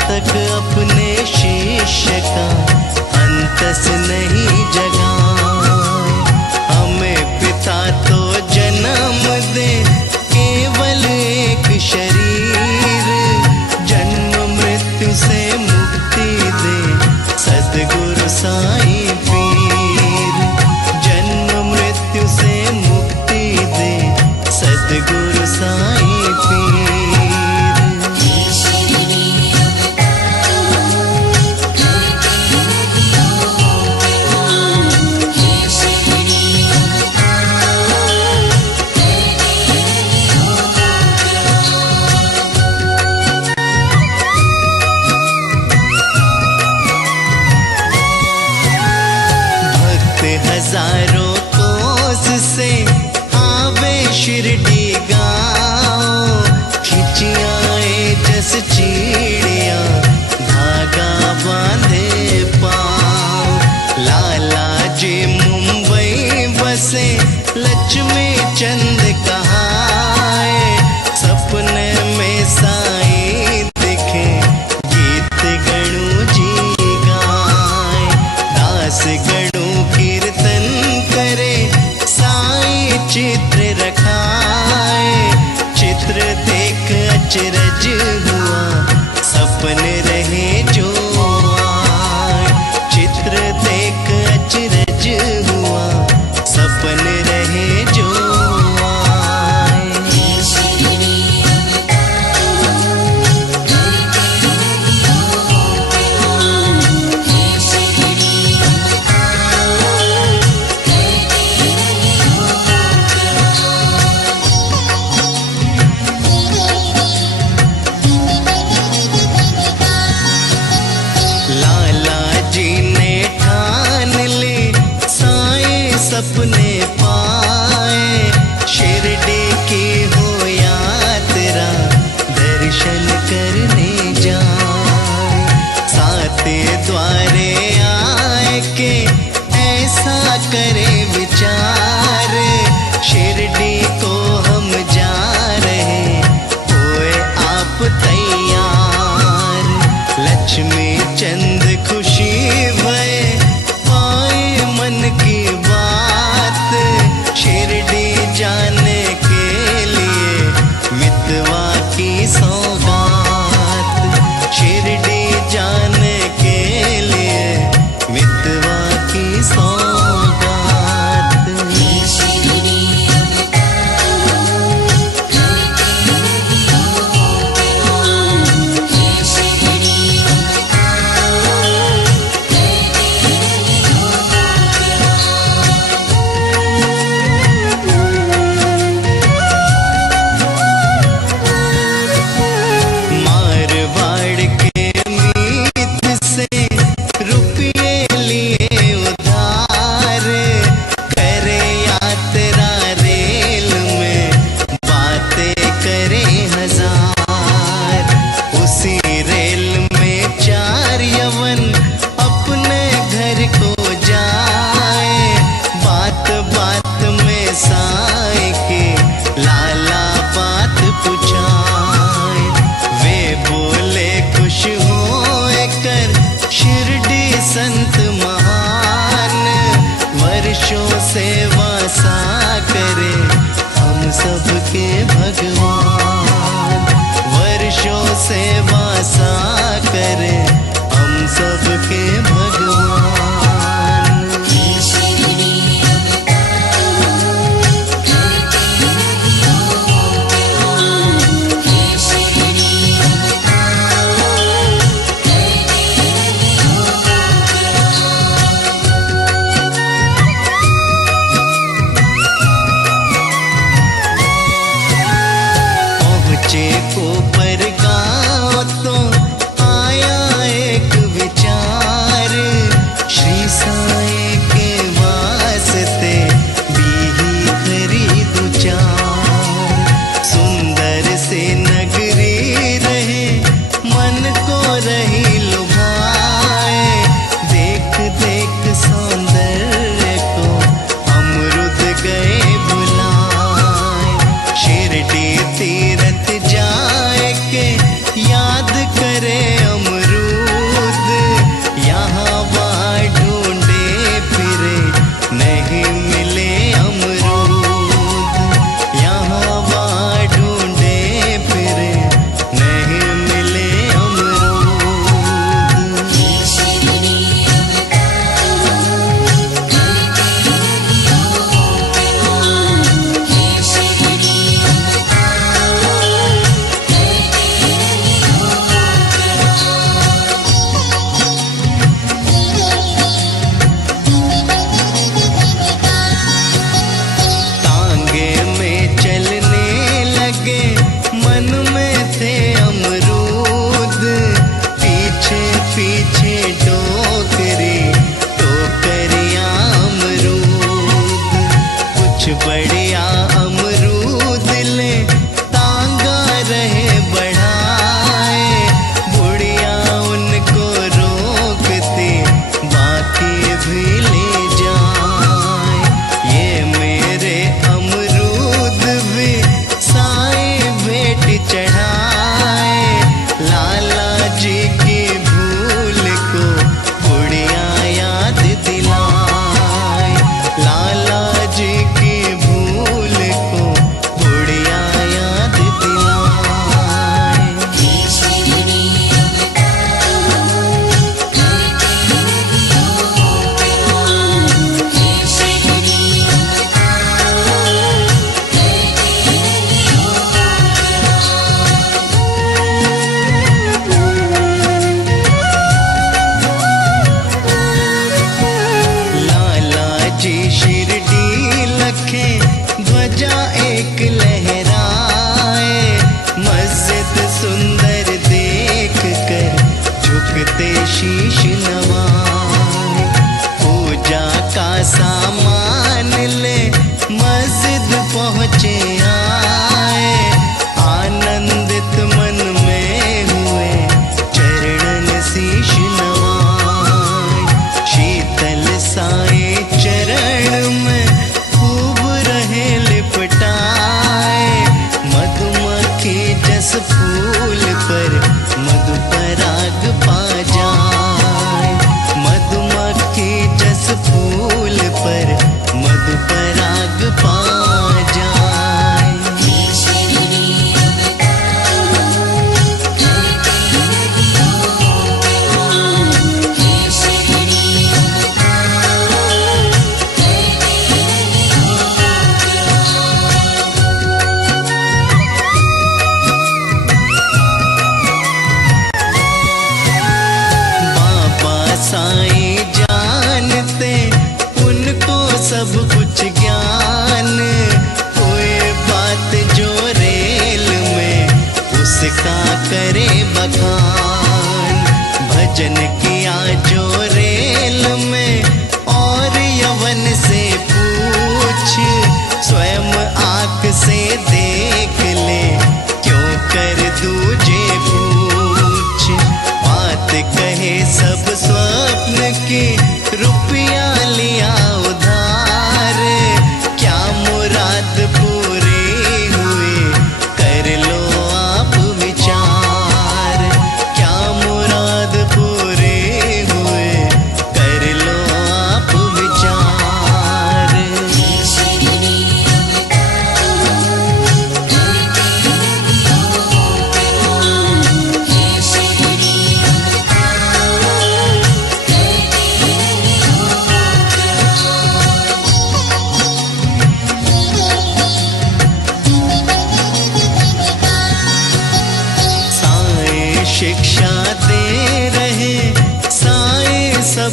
तक अपने शिष्य का अंतस नहीं जगाए। हमें पिता तो जन्म दे केवल एक शरीर, जन्म मृत्यु से मुक्ति दे सद्गुरु साईं पीर। जन्म मृत्यु से मुक्ति दे सद्गुरु साईं पीर। हजारों कोस से आवे शिरडी गाँव, खिंचियाए जस चिड़िया धागा बांधे पाँव। लाला जी मुंबई बसे लक्ष्मी चंद कहाए, सपने में साईं दिखे गीत गणु जी गाए। दास गणु कीर्तन करे साईं चित्र रखाए, चित्र देख अचरज हुआ सपने रहे जो आए। चित्र देख अचरज हुआ सपने रहे जो सपने पाए। शिरडी की हो यात्रा दर्शन करने जाए, साते द्वारे आए के ऐसा करे विचार। शिरडी को हम जा रहे होए आप तैयार। लक्ष्मी चंद खुशी भय पाए मन की शिरडी जाने के लिए मितवा की सौगात। शिरडी जाने के लिए मितवा की सौगात। संत महान वर्षों सेवा सा करे हम सबके भगवान। वर्षों सेवा सा करे हम सबके भगवान। को पर गाँव तो आया एक विचार, श्री साईं के वास्ते बीही खरीदू चार। सुंदर से नगरी रहे मन को रही लुभाए, देख देख सौंदर्य को अमृत गए बुलाए। शिरडी तीरथ जाए के याद करे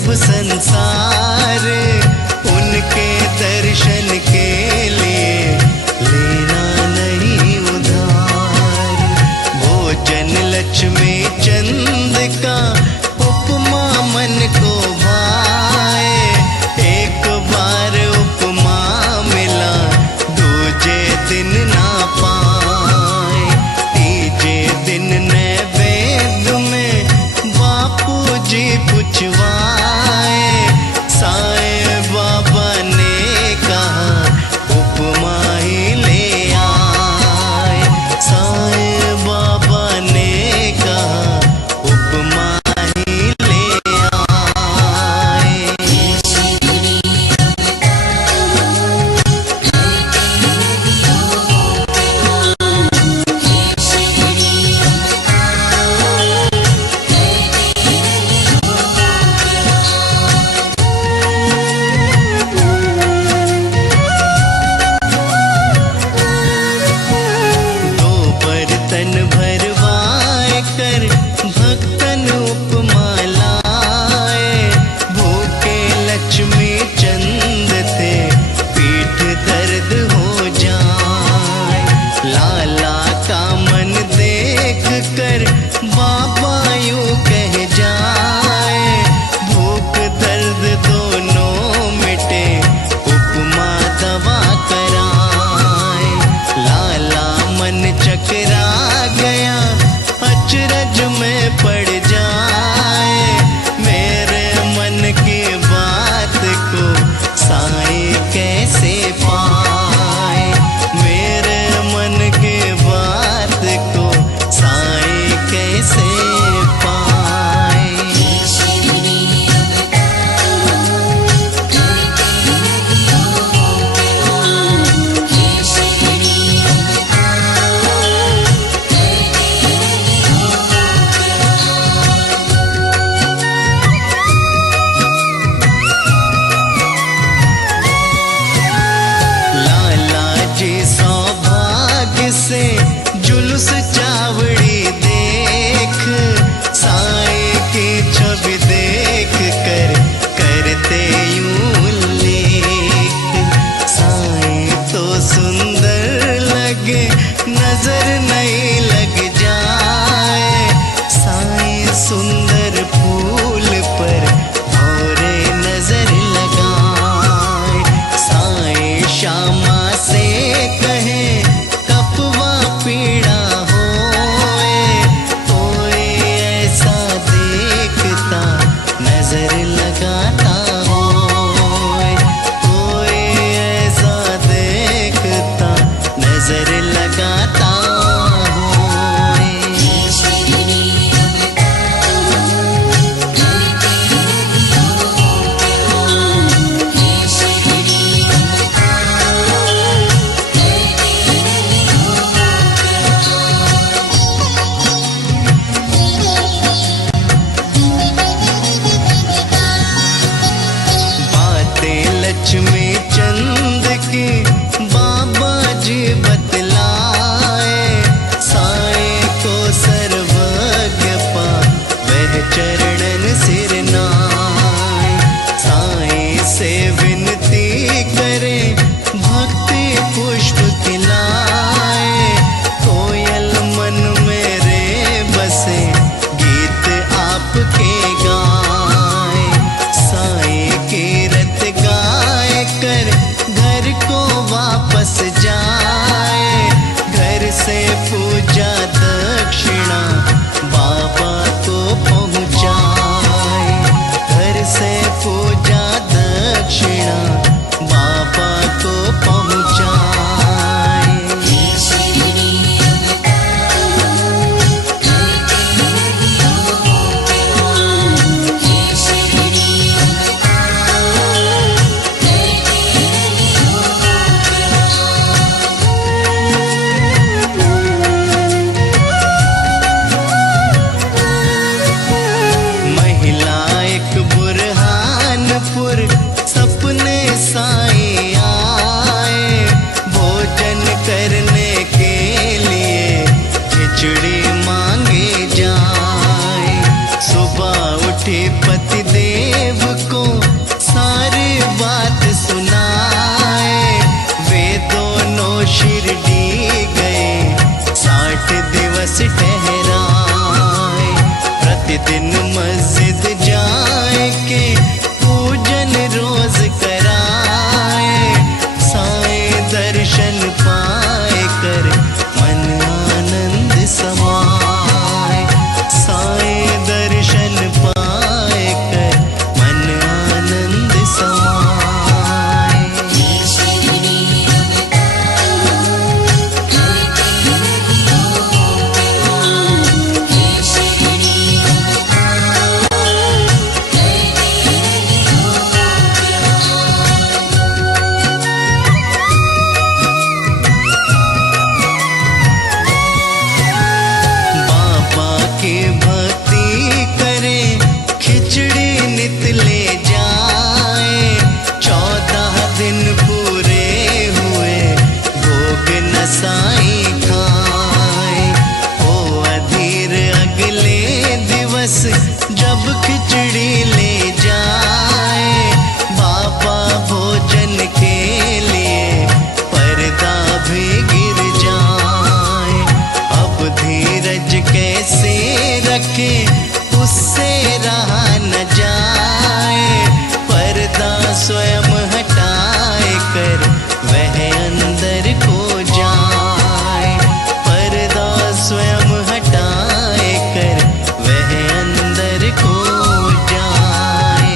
सब संसार, उनके दर्शन के लिए लेना नहीं उधार। भोजन लक्ष्मी चंद का उपमा मन को भाए, एक बार उपमा मिला दूजे दिन ना पाए। तीजे दिन नैवेद्य में बापू जी पुछवाए, साईं बाबा ने कहा उपमा ही ले आए। साईं बाबा ने कहा उपमा ही ले आए। बर्तन भरवाए कर भक्तन उपमा लाए। भूखे लक्ष्मी चंद थे पीठ दर्द हो जाए। लाला का मन देख कर बाबा यूं कह जाए, भूख दर्द दोनों मिटे उपमा दवा कराए। लाला मन चकरा गया अचरज में पड़ जाए, मेरे मन की बात को साईं कैसे पाए। मेरे मन की बात को साईं कैसे पाए। सौभाग्य से जुलूस चावड़ी देख, साईं की छवि देख कर करते यूं उल्लेख। साईं तो सुंदर लगे नजर नहीं लग जाए, साईं सुंदर फूल पर भौरे नजर लगाए। साईं श्यामा से कहे कपवा पीड़ा होए, कोई ऐसा देखता नजर लगाता होए। कोई ऐसा देखता नजर लगाता होए। लक्ष्मी चंद की बाबा जी बतलाए, साईं को सर्वज्ञ पा वह चरणन सिर नाए। साईं से विनती करे भक्ति पुष्प खिलाए, कोयल मन मेरे बसे गीत आपके गाए। साईं की रत गाए कर घर को वापस जाए, घर से पूजा दक्षिणा बाबा को पहुँचाए। घर से पूजा दक्षिणा बाबा को पहुँचाए। पति देव प्रतिदिन मस्जिद जाए के पूजन रोज कराए, साईं दर्शन पाए कर मन आनंद समाए, साईं दर्शन पाए कर मन आनंद समाए। साईं खाए ओ अधीर अगले दिवस जब खिचड़ी ले जाए, बाबा भोजन के लिए पर्दा भी गिर जाए। अब धीरज कैसे रखे उससे रहा न जाए, पर्दा स्वयं हटाए कर वह अंदर को जाए, पर्दा स्वयं हटाए कर वह अंदर को जाए।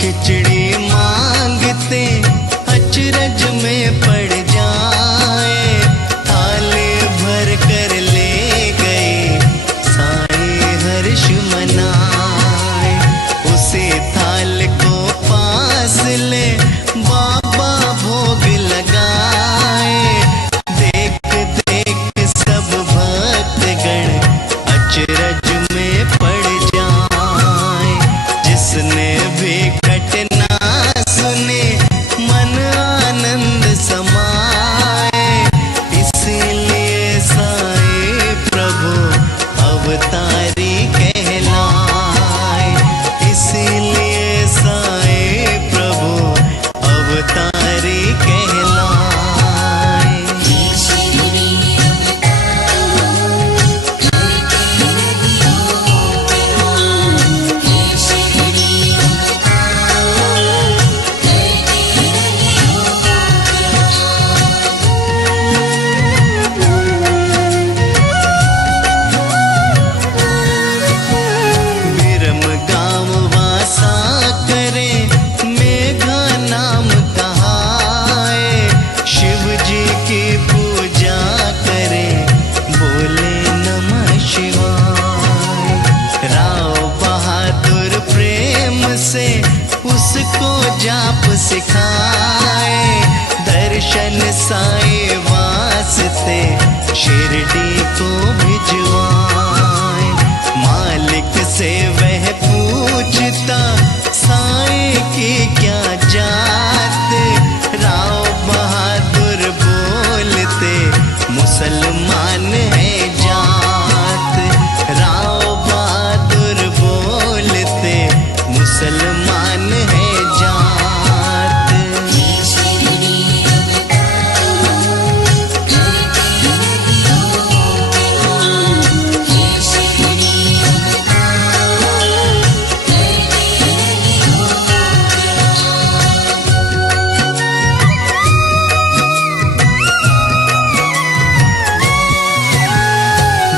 खिचड़ी मांगते अचरज में पड़ जाए, थाले भर कर ले गए साईं हर्ष मनाए। उसे थाल को पास ले बाबा भोग लगाए, देख देख सब भक्तगण अचरज में पड़ जाए। जिसने भी घटना सुने मन आनंद समाए, इसीलिए साईं प्रभु अवतारी कहलाए, इसीलिए साईं प्रभु अवतारी कहलाए। उसको जाप सिखाए, दर्शन साईं वास्ते शिरडी को भिजवाए। मालिक से वह पूछता साईं की क्या जात, राव बहादुर बोलते मुसलमान है जात, राव बहादुर बोलते मुसलमान है जात।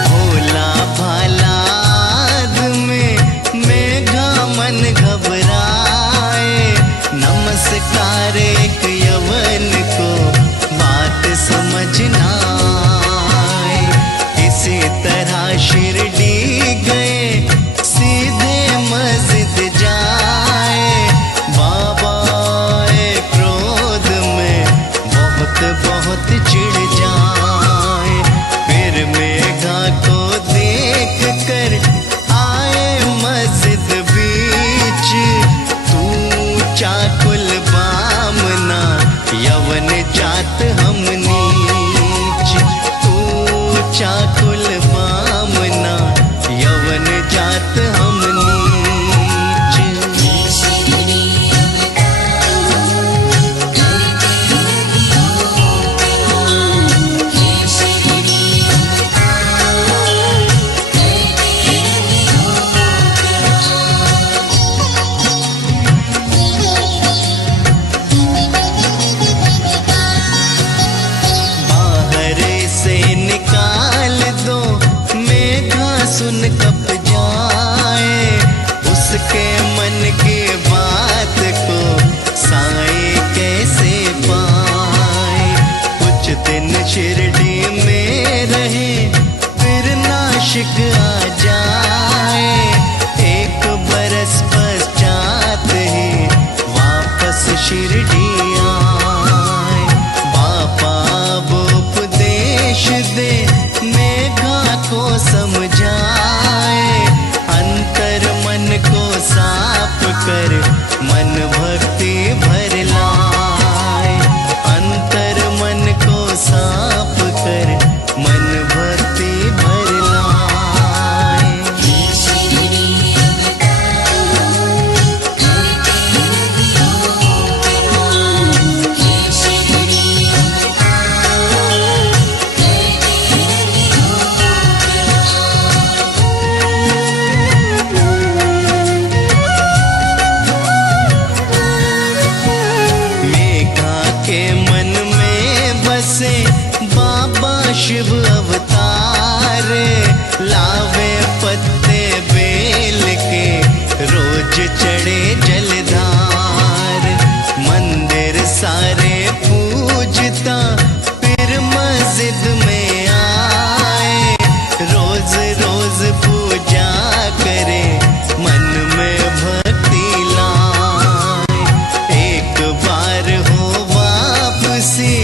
भोला भाला आदमी मेघा मन घबराए, नमस्कार एक यवन को बात समझ ना आए। इसी तरह शिरडी गए सीधे मस्जिद जाए, बाबा क्रोध में बहुत चिढ़ जाए। फिर मेघा को देख कर आए मस्जिद बीच, तू चाकुल बामना यवन जात हम बाबा शिव अवतार, लावे पत्ते बेल के रोज चढ़े जलधार। मंदिर सारे पूजता फिर मस्जिद में आए, रोज रोज पूजा करे मन में भक्ति लाए। एक बार हो वापसी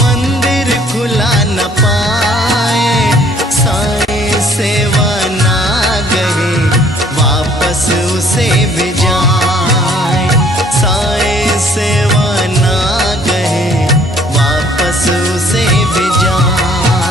मंदिर खुला न पाए, साईं सेवा ना गए वापस उसे भी जाए। साईं सेवा ना गए वापस उसे भी जाए।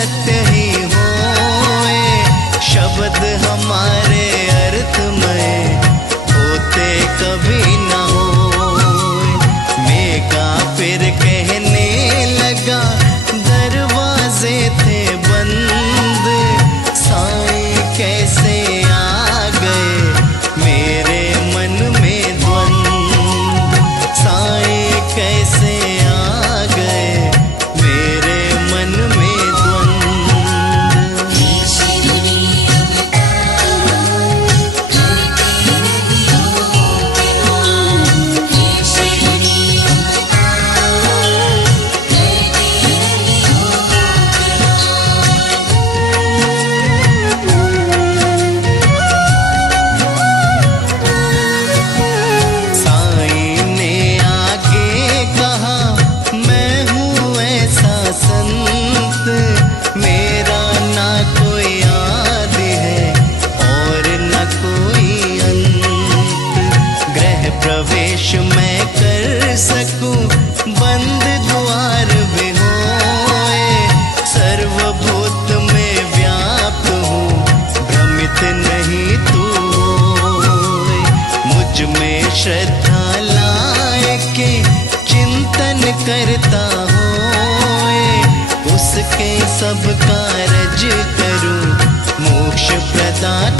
सत्य ही होए, शब्द हमारे अर्थमय होते कभी न होए। मेघा फिर कहने लगा दरवाजे थे बंद, साईं कैसे आ गए मेरे मन में द्वंद, साईं कैसे आ गए मेरे मन में द्वंद। साईं ने आगे कहा मैं हूँ ऐसा संत, मेरा ना कोई आदि है और न कोई अंत। गृह प्रवेश मैं कर सकूं बंद द्वार भी होए, सर्वभूत में व्याप्त हूँ भ्रमित नहीं तू होए। मुझ में श्रद्धा लाए के चिंतन करता होए, उसके सब कारज करूं मोक्ष प्रदाता